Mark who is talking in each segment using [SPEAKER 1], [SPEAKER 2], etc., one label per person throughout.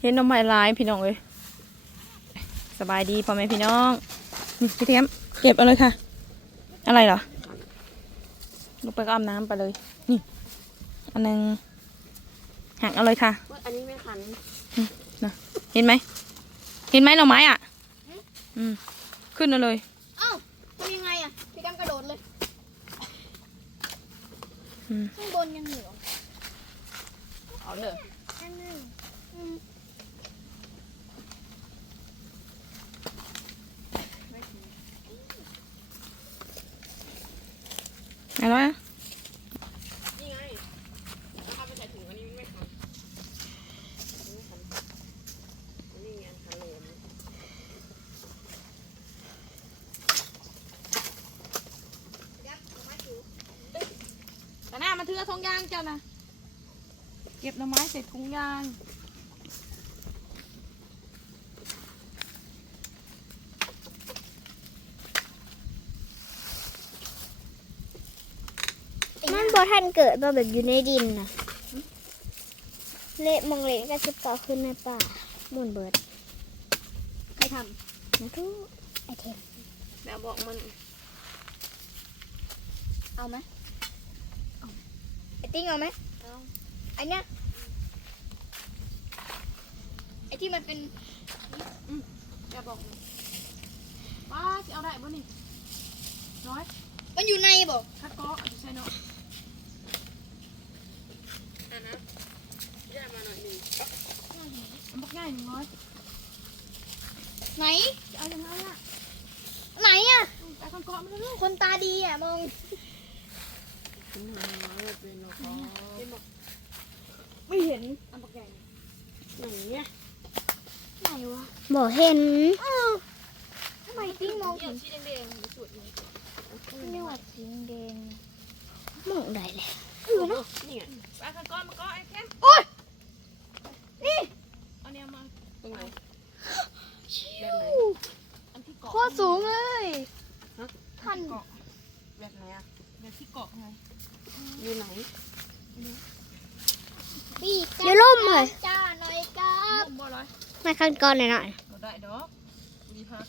[SPEAKER 1] เห็นหน้ำไม้ลายพี่น้องเอ้ยสบายดีพ่อแม่พี่น้องนี่พี่เทียมเก็บเอาเลยค่ะ อะไรเหรอลูกไปก็อาบน้ำไปเลย นี่ อันหนึงหักเอาเลยค่ะ
[SPEAKER 2] อันนี้ไม่คัน
[SPEAKER 1] เห็นไหม เห็นไหมหน่อไม้อะ อืม ขึ้นเอาเลย
[SPEAKER 3] เอ้าทำยังไงอะพี่แกมกระโดดเลย
[SPEAKER 1] อืม
[SPEAKER 3] ข้างบนยังเหลือ
[SPEAKER 2] เอาเลย
[SPEAKER 3] อันนึงอืม
[SPEAKER 1] อะไรอะ
[SPEAKER 2] นี่ไงแล้วเขาไปใส่ถุงอันนี้ไม่คันอันนี้ไม่คันอันนี้ไงคันเล อันนี้
[SPEAKER 1] แต่หน้ามันถือถุงยางเจ้านะเก็บหน่อไม้ใส่ถุงยาง
[SPEAKER 3] บอทันเกิดมาแบบอยู่ในดินนะเละมองเละก็จะต่อขึ้นในป่าหมุนเบิดใครทำนะทุกไอเทม
[SPEAKER 2] แล้วบอกมัน
[SPEAKER 3] เอาไหมเอาไอติ้งเอาไหมเอาไอเนี้ยไอที่มันเป็น
[SPEAKER 1] อย่าบอกว้าจะเอาได้บ่นี่น้อย
[SPEAKER 3] มันอยู่ในบอก
[SPEAKER 1] คัดเกาะอยู่ใช่เนาะ
[SPEAKER 2] อะนะย่ามาหน่อยหนึ่ง
[SPEAKER 1] มัน บอกง่ายหนึ่งร้อย
[SPEAKER 3] ไหนจะเอายังไงล่ะไหนอะ
[SPEAKER 1] ไปคัดเกาะมันเลย
[SPEAKER 3] คนตาดีอะมอง
[SPEAKER 2] ถึงหาเลยเป็นโลคอเป็นบอก
[SPEAKER 3] ไม่เห็น
[SPEAKER 1] อันบอกใหญ่
[SPEAKER 2] อย่างเงี้ย
[SPEAKER 3] ไหนวะบอกเห็นอ้าวทำไมติ้งมอง
[SPEAKER 1] เหี่
[SPEAKER 3] เห็
[SPEAKER 1] ยวนชี้แดงๆหรือสุดนี่
[SPEAKER 3] นี่ว่าสีแดงมองได้เลย
[SPEAKER 2] นี่ไง
[SPEAKER 1] ไปคัดเกาะมาเกาะไอ้แคม
[SPEAKER 3] โอ๊ยนี่
[SPEAKER 1] เอาเนี่ยมา
[SPEAKER 2] ตรงไหน
[SPEAKER 1] อันที่เกาะ
[SPEAKER 3] โคตรสูงเลย
[SPEAKER 2] ฮะ
[SPEAKER 3] ท่าน
[SPEAKER 1] เกาะ
[SPEAKER 2] แบบไหนอะ
[SPEAKER 1] แบบที่เกาะไง
[SPEAKER 2] อยู่ไหน
[SPEAKER 3] ปีเดี๋ยวล่มเลยจ้าหน่อยครับ
[SPEAKER 1] ร่มบ่ร้อย
[SPEAKER 3] มาขั้นก่อนหน่อยหน่อย
[SPEAKER 1] เราได้ดอกดีพัก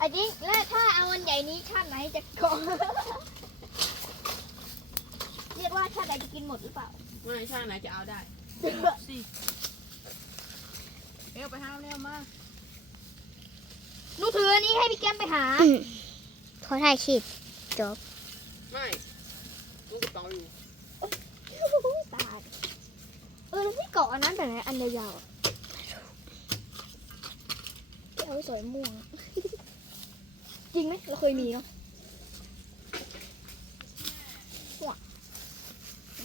[SPEAKER 3] อันนี้แล้วถ้าเอาอันใหญ่นี้ชาติไหนจะเกาะเรียกว่าชาติไหนจะกินหมดหรือเปล่า
[SPEAKER 2] ไม่ชาติไหนจะเอาได้
[SPEAKER 1] สิเร็วไปห้ามเร็วมา
[SPEAKER 3] หนูถืออันนี้ให้พี่แก้มไปหาเขาถ่ายคลิปจบ
[SPEAKER 2] ไม่ลูกกระเป๋าอยู่
[SPEAKER 3] ตายเออแล้วพี่เกาะอันนั้นแต่ไหนอันยาวๆอะที่เอาไว้สอยม่วงอะจริงไหมเราเคยมีเนาะหัว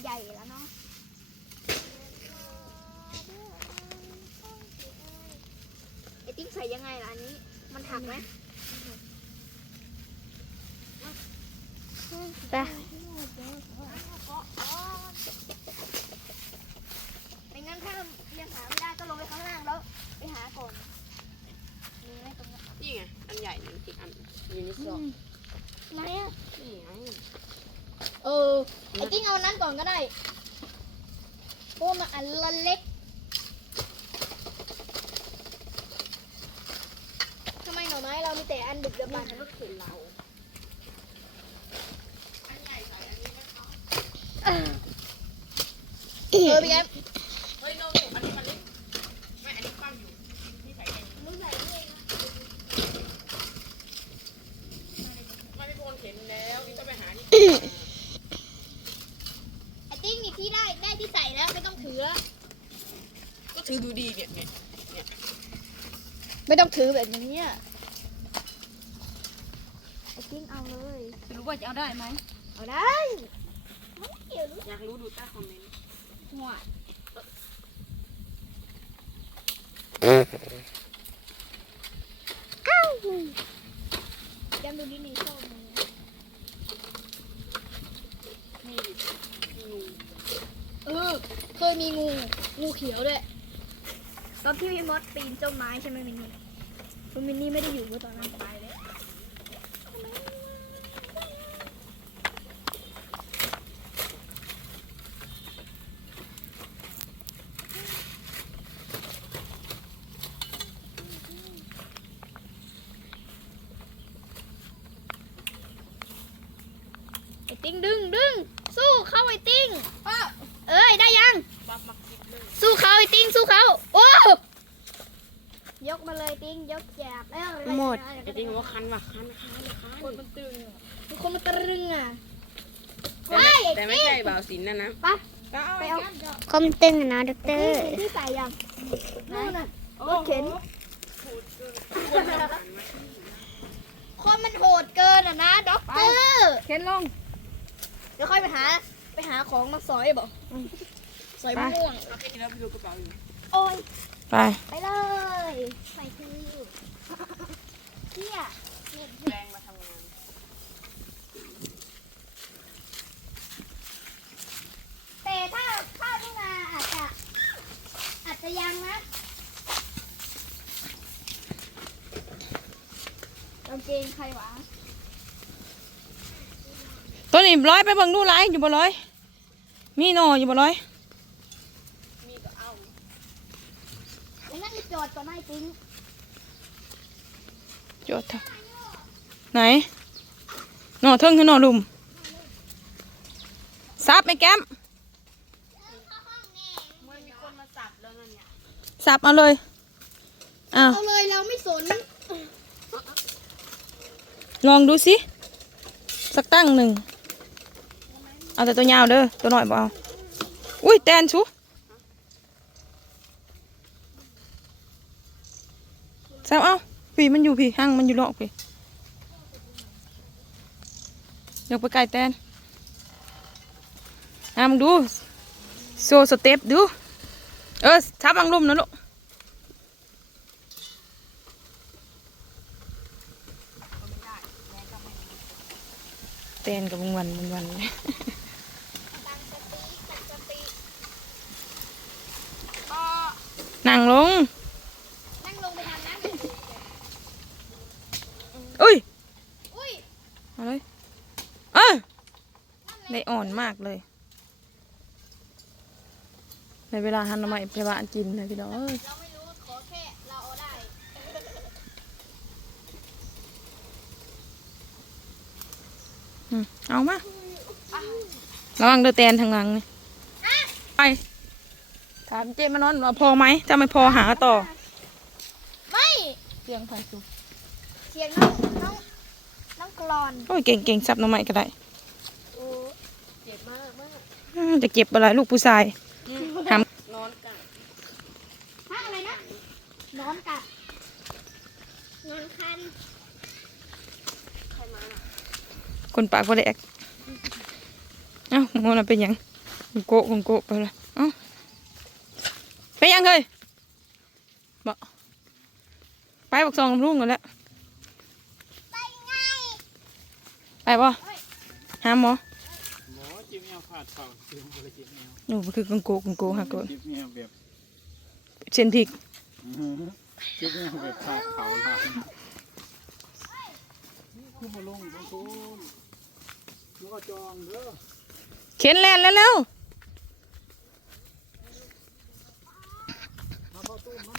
[SPEAKER 3] ใหญ่แล้วเนาะไอ ติ๊กใส่ยังไงล่ะอันนี้ มันหักไหมไปไม่งั้นถ้ายังหาไม่ได้ก็ลงไปข้างล่างแล้วไปหาก่อนมีไหมตรงนี้
[SPEAKER 2] นี่ไง อันใหญ่หนึ่งอีกอันอยู่ในซอง
[SPEAKER 3] ไหนอะ
[SPEAKER 2] นี่ไง
[SPEAKER 3] เออไอ้ติ้งเอานั้นก่อนก็ได้เพราะว่ามันอันละเล็กทำไมหน่อไม้เรามี แต่อันดึกดำบรรพ์
[SPEAKER 2] รถเข็นเรา
[SPEAKER 3] เออพี่แกม
[SPEAKER 2] เฮ้ยโน้ตอันนี้มันเล็กไม่อันนี้คว่ำอยู่นี่ใส่เอง
[SPEAKER 3] มึงใส่นี่เองนะ
[SPEAKER 2] ไม่ได้โคนเข็นแล้วนี่ต้องไปหานี่
[SPEAKER 3] ไอ้ติ้งนี่ที่ได้ได้ที่ใส่แล้วไม่ต้องถือแล้ว
[SPEAKER 2] ก็ถือดูดีเนี่ยเนี่ย
[SPEAKER 3] ไม่ต้องถือแบบนี้อะไอ้ติ้ง เอาเลย
[SPEAKER 1] จะรู้ว่าจะเอาได้ไหม
[SPEAKER 3] เอาได้ไม่เกี่ยวรู้
[SPEAKER 2] อยากรู้ดูใต้คอมเมนต์
[SPEAKER 1] หัว
[SPEAKER 3] แกมดูดินี่ชอบมัน
[SPEAKER 2] นี่ดิงู
[SPEAKER 3] เออเคยมีงูงูเขียวด้วยตอนที่พี่มดปีนต้นไม้ใช่ไหมมินนี่คุณมินนี่ไม่ได้อยู่ตอนนั้น ตายแล้วติ้งดึงดึงสู้เข้าไอ้ติ้งเอ้ยได้ยัง
[SPEAKER 2] ปั๊บมาคิดเลย
[SPEAKER 3] สู้เขาไอ้ติ้งสู้เขาโอ้ยกมาเลยติ้งยกแจบเอ้ย
[SPEAKER 1] หมด
[SPEAKER 2] ไอ้จริงว่าคันว่ะคันคันคันคนมันตึง
[SPEAKER 3] มีคนมาตรึงอะ
[SPEAKER 2] แต่ไม่แต่ไม่ใช่บ่าวสินนะนะ
[SPEAKER 3] ไป
[SPEAKER 2] ก็เอา
[SPEAKER 3] ไปเอา
[SPEAKER 4] คมตึงนะด็อกเตอร์
[SPEAKER 3] ที่ใส่ยังนู่นน่ะ
[SPEAKER 2] รถเข็น
[SPEAKER 3] คนมันโหดเกินอะนะด็อกเตอร์
[SPEAKER 1] เข็นลง
[SPEAKER 3] เดี๋ยวค่อยไปหาไปหาของมาสอยบอกสอยมะม่วง
[SPEAKER 2] เอาแค่นี้แล้วไปดูกระเป๋าอยู่
[SPEAKER 3] โอ้ย
[SPEAKER 1] ไป
[SPEAKER 3] ไปเลยไปคือเที่ย
[SPEAKER 2] แรงมาทำงาน
[SPEAKER 3] แต่ถ้าถ้าทุ่งนาอาจจะอาจจะยังนะกางเกงใครวะ
[SPEAKER 1] ตัวนี้ ร้อยไปเบิ่งดูร้ายอยู่บ่ร้อย มีหนออยู่บ่ร้อย
[SPEAKER 2] มีก็เอา
[SPEAKER 3] ไอ้นั่นนี่จอดก่อนไม่ติ้ง
[SPEAKER 1] จดเถอะไหนหนอเทิงคือหนอลุมซับไหมแก้ม
[SPEAKER 2] มันมีคนมาสับแล้วนั่นเนี่ย
[SPEAKER 1] ซับเอาเลยอ้าว
[SPEAKER 3] เอาเลยเราไม่สน
[SPEAKER 1] ลองดูสิ สักตั้งหนึ่ง เอาแต่ตัวยาวเด้อตัวหน่อยบ่เอาอุ้ยแตนชูซับเอาพี่มันอยู่พี่ห้างมันอยู่นอกพี่ยกไปไกลแตนอะมึงดูโซสเต็ปดู เออทับอังลุ่มนะลูกเต้นกับมึงวันมึงวัน นั่งลง
[SPEAKER 3] นั่งลงไปทางนั้น
[SPEAKER 1] อุ้ย
[SPEAKER 3] อุ้ย
[SPEAKER 1] เอาเลยเออได้อ่อนมากเลย ในเวลาหันมาใหม่พยาบาลกินนะพี่น้องเอ้ย
[SPEAKER 3] เราไม่รู้ขอแค่เราเอาได้
[SPEAKER 1] อืมเอามาระวังเดือแตนทางหลังนี่ไป ถามเจมานอนว่าพอไหมถ้าไม่พอหาต่อ
[SPEAKER 3] ไม่
[SPEAKER 1] เสียงไฟสู
[SPEAKER 3] เสียงน้องน้องน้องกรอน
[SPEAKER 1] โอ้ยเก่งเก่งสับหน้ำใหม่ก็ได้
[SPEAKER 2] โอ้เจ็บมากมาก
[SPEAKER 1] อืมจะเก็บอะไรลูกผู้ชายหาม
[SPEAKER 2] นอนกัน
[SPEAKER 3] ฮะอะไรนะนอนกัดนอนคัน
[SPEAKER 2] ใครมา
[SPEAKER 1] คนปากก็แดกเอ้าโมน่ะเป็นหยังกุโกะกุโกะไปละเอ้า เป็นหยังเคยบอกไปบอกซองลุงกันแล้ว
[SPEAKER 3] ไปไง
[SPEAKER 1] ไปบ่หาหมอ
[SPEAKER 5] หมอจิ้มแมวขาดเข่าจิ้มอะไรจิ้มแมว
[SPEAKER 1] หนูคือกุโกะกุโกะฮักก็
[SPEAKER 5] จิ้มแมวแบบ
[SPEAKER 1] เช่นพิก
[SPEAKER 5] จิ้มแมวแบบขาดเข่าหลังขึ้นมาลงตรงตู้แล้วก็จองเด้อ
[SPEAKER 1] เข็นแลนแล้วแล้ว
[SPEAKER 5] มาเข้าตู้มา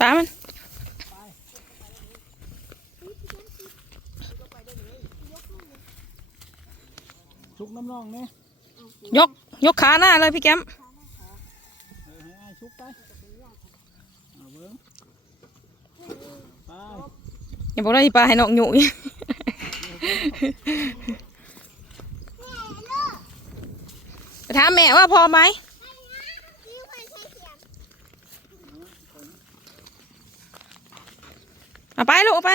[SPEAKER 1] ปามัน
[SPEAKER 5] ชุกน้ำน่องเนี่ย
[SPEAKER 1] ยกยกขาหน้าเลยพี่แก้ม
[SPEAKER 5] เออให้อ้ายชุกไปเอาเบิ้งไป
[SPEAKER 1] อย่าบอกว่าอีปลาให้นอกหนุ่ยไปถามแม่ว่าพอไหมเอาไปลูกเอาไป